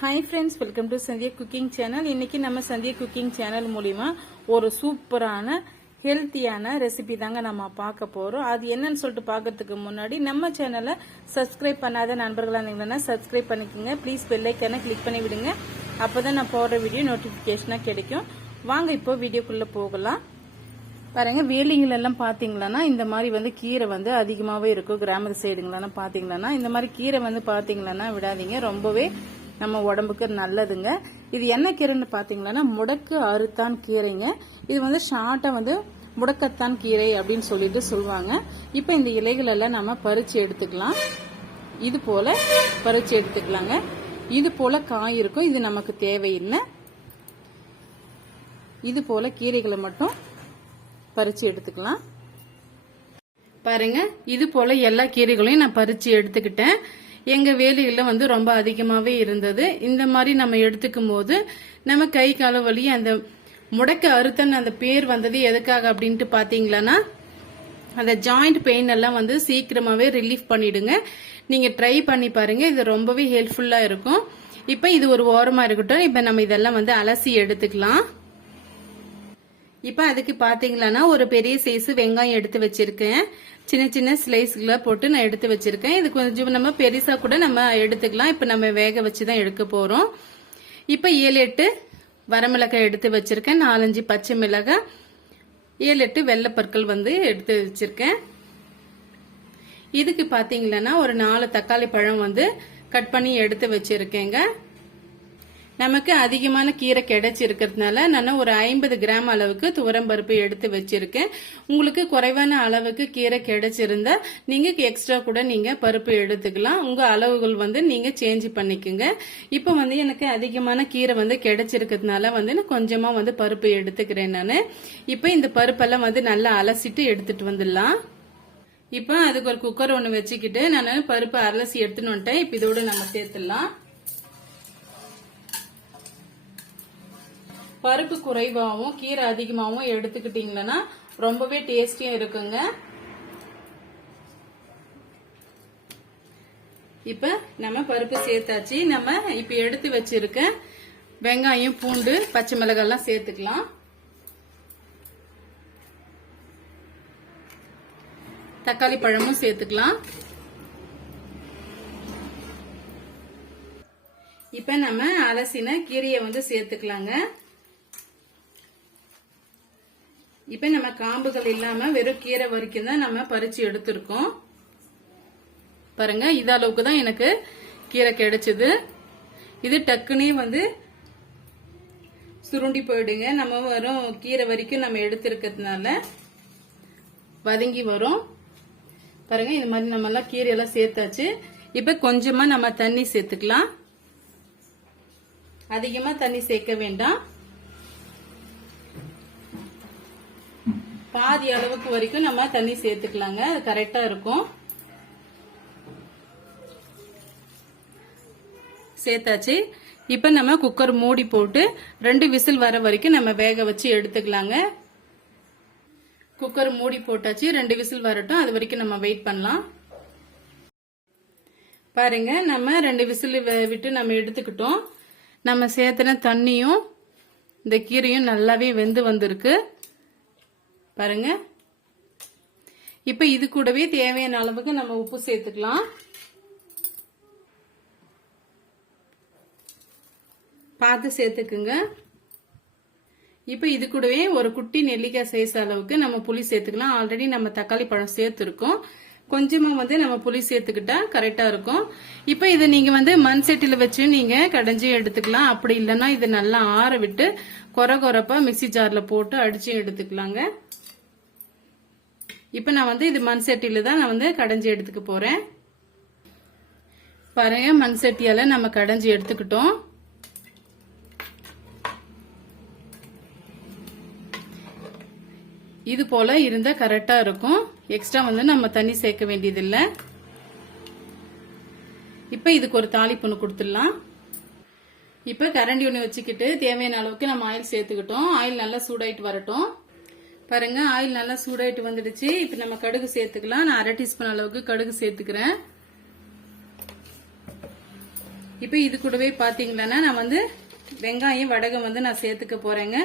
High friends welcome to Sandhya cooking channel इनकी நம்ம संध्या cooking channel மூலமா ஒரு சூப்பரான ஹெல்தியான ரெசிபி தாங்க நம்ம பார்க்க போறோம். அது என்னன்னு சொல்லிட்டு பார்க்கிறதுக்கு முன்னாடி நம்ம சேனலை சப்ஸ்கிரைப் பண்ணாத நண்பர்களா இருந்தீங்கன்னா சப்ஸ்கிரைப் பண்ணிக்கங்க. ப்ளீஸ் பெல் ஐகானை கிளிக் பண்ணி விடுங்க. அப்பதான் நான் போடுற வீடியோ நோட்டிபிகேஷனா கிடைக்கும். வாங்க இப்போ வீடியோக்குள்ள போகலாம். பாருங்க வேலிங்கள எல்லாம் பாத்தீங்களா இந்த மாதிரி கீரை அதிகமாவே இருக்கும். கிராம சைடுங்களா பாத்தீங்களா இந்த மாதிரி கீரை பாத்தீங்களா விடாதீங்க, ரொம்பவே நம்ம உடம்புக்கு நல்லதுங்க. இது என்ன கீரைன்னு பாத்தீங்களா முடக்கு அறுத்தான் கீரைங்க. இது ஷார்ட்டா முடக்கத்தான் கீரை அப்படின்னு சொல்லிட்டு சொல்லுவாங்க. இப்ப இந்த இலைகள் எல்லாம் நம்ம பறிச்சு எடுத்துக்கலாம். இது போல பறிச்சு எடுத்துக்கலாங்க. இது போல காய் இருக்கும், இது நமக்கு தேவையில்லை. இது போல கீரைகளை மட்டும் பறிச்சு எடுத்துக்கலாம். பாருங்க, இது போல எல்லா கீரைகளையும் நான் பறிச்சு எடுத்துக்கிட்டேன். எங்க வேலைகள்ல ரொம்ப அதிகமாவே இருந்தது. இந்த மாதிரி நம்ம எடுத்துக்கும் போது நம்ம கை கால வலி, அந்த முடக்க அறுத்தன் அந்த பேர் வந்தது எதுக்காக அப்படின்ட்டு பாத்தீங்களா, அந்த ஜாயிண்ட் பெயின் எல்லாம் சீக்கிரமாவே ரிலீஃப் பண்ணிடுங்க. நீங்க ட்ரை பண்ணி பாருங்க, இது ரொம்பவே ஹெல்ப்ஃபுல்லா இருக்கும். இப்ப இது ஒரு ஓரமா இருக்கட்டும். இப்ப நம்ம இதெல்லாம் அலசி எடுத்துக்கலாம். இப்ப அதுக்கு பாத்தீங்களா ஒரு பெரிய சைஸ் வெங்காயம் எடுத்து வச்சிருக்கேன். சின்ன சின்ன ஸ்லைஸ்களை போட்டு நான் எடுத்து வச்சிருக்கேன். இது கொஞ்சம் நம்ம பெருசா கூட நம்ம எடுத்துக்கலாம். இப்ப நம்ம வேக வச்சுதான் எடுக்க போறோம். இப்ப 7-8 வரமிளகாய் எடுத்து வச்சிருக்கேன். 4-5 பச்சை மிளகாய், 7-8 வெள்ளைப்பற்கள் எடுத்து வச்சிருக்கேன். இதுக்கு பாத்தீங்களா ஒரு 4 தக்காளி பழம் கட் பண்ணி எடுத்து வச்சிருக்கேங்க. நமக்கு அதிகமான கீரை கிடைச்சிருக்கிறதுனால நான் ஒரு 50 கிராம் அளவுக்கு துவரம்பருப்பு எடுத்து வச்சிருக்கேன். உங்களுக்கு குறைவான அளவுக்கு கீரை கிடைச்சிருந்தா நீங்க எக்ஸ்ட்ரா கூட நீங்க பருப்பு எடுத்துக்கலாம். உங்க அளவுகள் நீங்க சேஞ்ச் பண்ணிக்கோங்க. இப்ப எனக்கு அதிகமான கீரை கிடைச்சிருக்கிறதுனால நான் கொஞ்சமா பருப்பு எடுத்துக்கிறேன் நானு. இப்ப இந்த பருப்பெல்லாம் நல்லா அலசிட்டு எடுத்துட்டு வந்துடலாம். இப்ப அதுக்கு ஒரு குக்கர் ஒண்ணு வச்சுக்கிட்டு நான் பருப்பு அலசி எடுத்துன்னு வந்துட்டேன். இப்ப இதோட நம்ம சேர்த்துடலாம். பருப்பு குறைவாகவும் கீரை அதிகமாகவும் எடுத்துக்கிட்டீங்கன்னா ரொம்பவே டேஸ்டியா இருக்குங்க. இப்ப நம்ம பருப்பு சேர்த்தாச்சு. நம்ம இப்ப எடுத்து வச்சிருக்க வெங்காயம், பூண்டு, பச்சை மிளகாய் எல்லாம் சேர்த்துக்கலாம். தக்காளி பழமும் சேர்த்துக்கலாம். இப்ப நம்ம அலசின கீரையை சேர்த்துக்கலாங்க. இப்ப நம்ம காம்புகள் இல்லாம வெறும் கீரை வரைக்கும் தான் நம்ம பறிச்சு எடுத்திருக்கோம். பாருங்க, இது அளவுக்கு தான் எனக்கு கீரை கிடைச்சது. இது டக்குனே சுருண்டி போயிடுங்க. நம்ம வரும் கீரை வரைக்கும் நம்ம எடுத்திருக்கிறதுனால வதங்கி வரும். பாருங்க, இந்த மாதிரி நம்ம எல்லாம் கீரையெல்லாம் சேர்த்தாச்சு. இப்ப கொஞ்சமா நம்ம தண்ணி சேர்த்துக்கலாம். அதிகமா தண்ணி சேர்க்க வேண்டாம். பாதி அளவுக்கு வரைக்கும் நம்ம தண்ணி சேர்த்துக்கலாங்க. அது கரெக்டா இருக்கும். சேர்த்தாச்சு. இப்ப நம்ம குக்கர் மூடி போட்டு 2 விசில் வர வரைக்கும் நம்ம வேக வச்சு எடுத்துக்கலாங்க. குக்கர் மூடி போட்டாச்சு. 2 விசில் வரட்டும், அது வரைக்கும் நம்ம வெயிட் பண்ணலாம். பாருங்க, நம்ம 2 விசில் விட்டு நம்ம எடுத்துக்கிட்டோம். நம்ம சேர்த்துன தண்ணியும் இந்த கீரையும் நல்லாவே வெந்து வந்திருக்கு. பாருங்க, இப்ப இது கூடவே தேவையான அளவுக்கு நம்ம உப்பு சேர்த்துக்கலாம். பார்த்து சேர்த்துக்குங்க. இப்ப இது கூடவே ஒரு குட்டி நெல்லிக்காய் சைஸ் அளவுக்கு நம்ம புளி சேர்த்துக்கலாம். ஆல்ரெடி நம்ம தக்காளி பழம் சேர்த்துருக்கோம். கொஞ்சமா நம்ம புளி சேர்த்துக்கிட்டா கரெக்டா இருக்கும். இப்ப இதை நீங்க மண் சட்டில வச்சு நீங்க கடைஞ்சி எடுத்துக்கலாம். அப்படி இல்லைன்னா இது நல்லா ஆற விட்டு கொரப்பா மிக்சி ஜார்ல போட்டு அடிச்சு எடுத்துக்கலாங்க. இப்ப நான் இது மண் சட்டில தான் நான் கடைஞ்சி எடுத்துக்க போறேன். பாருங்க, மண் சட்டியால நம்ம கடைஞ்சி எடுத்துக்கிட்டோம். இது போல இருந்தா கரெக்டா இருக்கும். எக்ஸ்ட்ரா நம்ம தண்ணி சேர்க்க வேண்டியது இல்ல. இப்ப இதுக்கு ஒரு தாளிப்பு கொடுத்துடலாம். இப்ப கரண்டி ஒண்ணு வச்சுக்கிட்டு தேவையான அளவுக்கு நம்ம ஆயில் சேர்த்துக்கிட்டோம். ஆயில் நல்லா சூடாயிட்டு வரட்டும். பாருங்க, ஆயில் நல்லா சூடாயிட்டு வந்துடுச்சு. இப்ப நம்ம கடுகு சேர்த்துக்கலாம். நான் 1/2 டீஸ்பூன் அளவுக்கு கடுகு சேர்த்துக்கிறேன். இப்போ இது கூடவே பாத்தீங்கன்னா நான் வந்து வெங்காயம் வடகம் வந்து நான் சேர்த்துக்க போறேங்க.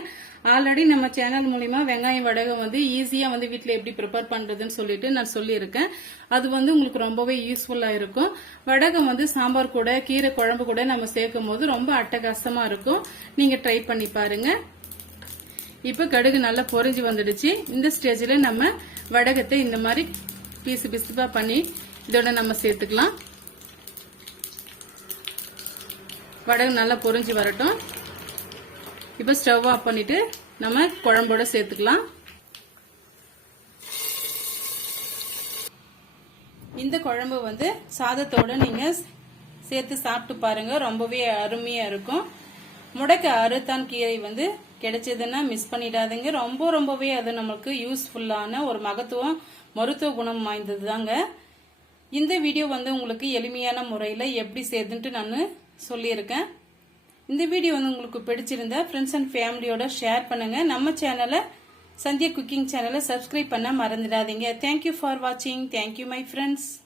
ஆல்ரெடி நம்ம சேனல் மூலியமா வெங்காயம் வடகம் வந்து ஈஸியா வந்து வீட்டுல எப்படி ப்ரிப்பேர் பண்றதுன்னு சொல்லிட்டு நான் சொல்லியிருக்கேன். அது வந்து உங்களுக்கு ரொம்பவே யூஸ்ஃபுல்லா இருக்கும். வடகம் வந்து சாம்பார் கூட கீரை குழம்பு கூட நம்ம சேர்க்கும் போது ரொம்ப அட்டகாசமா இருக்கும். நீங்க ட்ரை பண்ணி பாருங்க. இப்ப கடுகு நல்லா பொரிஞ்சு வந்துடுச்சு. இந்த ஸ்டேஜ்ல நம்ம வடகத்தை இந்த மாதிரி பீஸ் பீஸா பண்ணி இதோட நம்ம சேர்த்துக்கலாம். வடகம் நல்லா பொரிஞ்சு வரட்டும். இப்ப ஸ்டவ் ஆஃப் பண்ணிட்டு நம்ம குழம்போட சேர்த்துக்கலாம். இந்த குழம்பு வந்து சாதத்தோட நீங்க சேர்த்து சாப்பிட்டு பாருங்க, ரொம்பவே அருமையா இருக்கும். முடக்க அறுத்தான் கீரை வந்து கிடைச்சதுன்னா மிஸ் பண்ணிடாதீங்க. ரொம்பவே அது நமக்கு யூஸ்ஃபுல்லான ஒரு மருத்துவ குணம் வாய்ந்தது தாங்க. இந்த வீடியோ வந்து உங்களுக்கு எளிமையான முறையில எப்படி செய்துன்ட்டு நான் சொல்லியிருக்கேன். இந்த வீடியோ வந்து உங்களுக்கு பிடிச்சிருந்தா ஃப்ரெண்ட்ஸ் அண்ட் ஃபேமிலியோட ஷேர் பண்ணுங்க. நம்ம சேனலை சந்தியா குக்கிங் சேனலை சப்ஸ்கிரைப் பண்ண மறந்துடாதீங்க. தேங்க்யூ ஃபார் வாட்சிங். Thank you my friends.